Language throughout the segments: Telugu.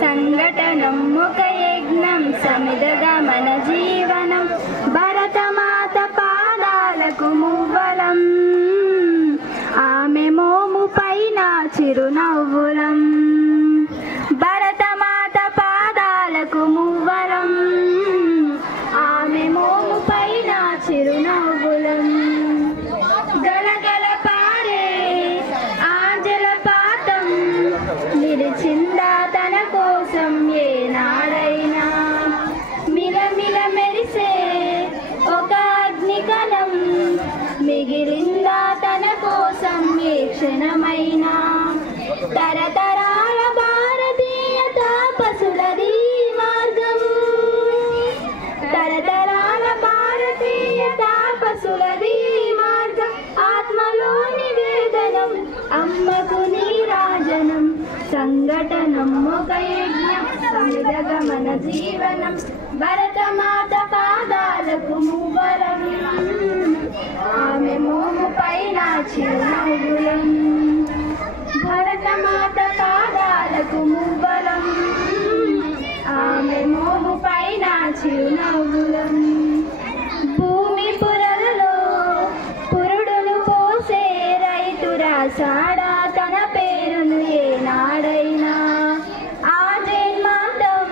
సంఘటనం ఒక యజ్ఞం సమిదగా మన జీవనం భరతమాత పాదాలకు మువ్వలం ఆమె మోము పైన చిరునవ్వులం భరతమాత పాదాలకు మువ్వలం ఆమె మోము పైన చిరునవ్వులం గలగల పారే ఆంజల పాతం నిలిచిందా తన కోసం ఏనాడైనా మిలమిల మెరిసే ఒక అగ్నికణం మిగిలిందా తన కోసం ఏ క్షణమైనా తరతరాల భారతీయ తాపసులది మార్గం తరతరాల భారతీయ తాపసులది మార్గం ఆత్మలోని వేదనం అమ్మకు నీరాజనం సంఘటనం ఒక యజ్ఞం సమిదగా మన జీవనం భరతమాత పాదాలకు మువ్వలం ఆమె మోము పైన చిరునవ్వులం భరతమాత పాదాలకు మువ్వలం ఆమె మోము పైన చిరునవ్వులం భూమి పురలలో పురుడును పోసే రైతు రాసాడా తన పేరును ఏనాడైనా ఆ జన్మాంతం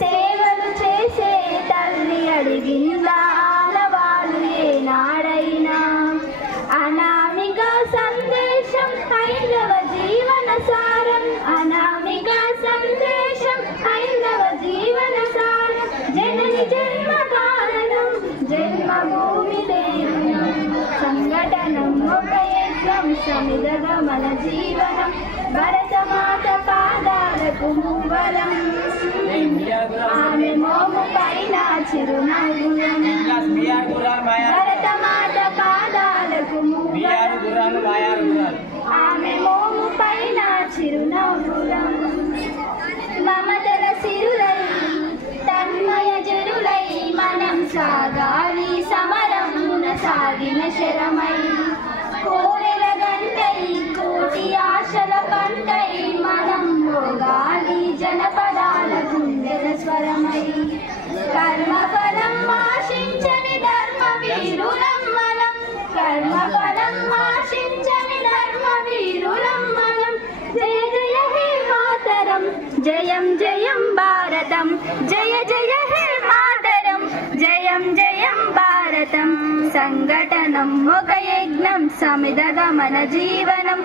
సేవలు చేసే తల్లి అడిగిందా ఆనవాళ్ళు ఏనాడైనా అనామిక సందేశం హైందవ జీవన సారం అనామిక సందేశం హైందవ జీవన సారం జనని జన్మ కారణం జన్మభూమి దేవనం సంఘటనం ఒక యజ్ఞం సమిదగా మన జీవనం భరతమాత పాదాలకు మువ్వలం ఆమె మోము పైన చిరునవ్వులం భరతమాత పాదాలకు మువ్వలం ఆమె మోము పైన చిరునవ్వులం మమతల సిరులై తన్మయ జరులై మనం సాగాలి సమరమున సాగిన శరమై కోరెల గంటై కోటి ఆశల పంటై మనం మోగాలి జనపదాల గుండెల స్వరమై కర్మఫలం ఆశించని ధర్మ వీరులం మనం కర్మఫలం ఆశించని ధర్మ వీరులం మనం జయ జయ హే మాతరం జయం జయం భారతం జయ జయ హే మాతరం జయం జయం భారతం సంఘటనం ఒక యజ్ఞం సమిదగా మన జీవనం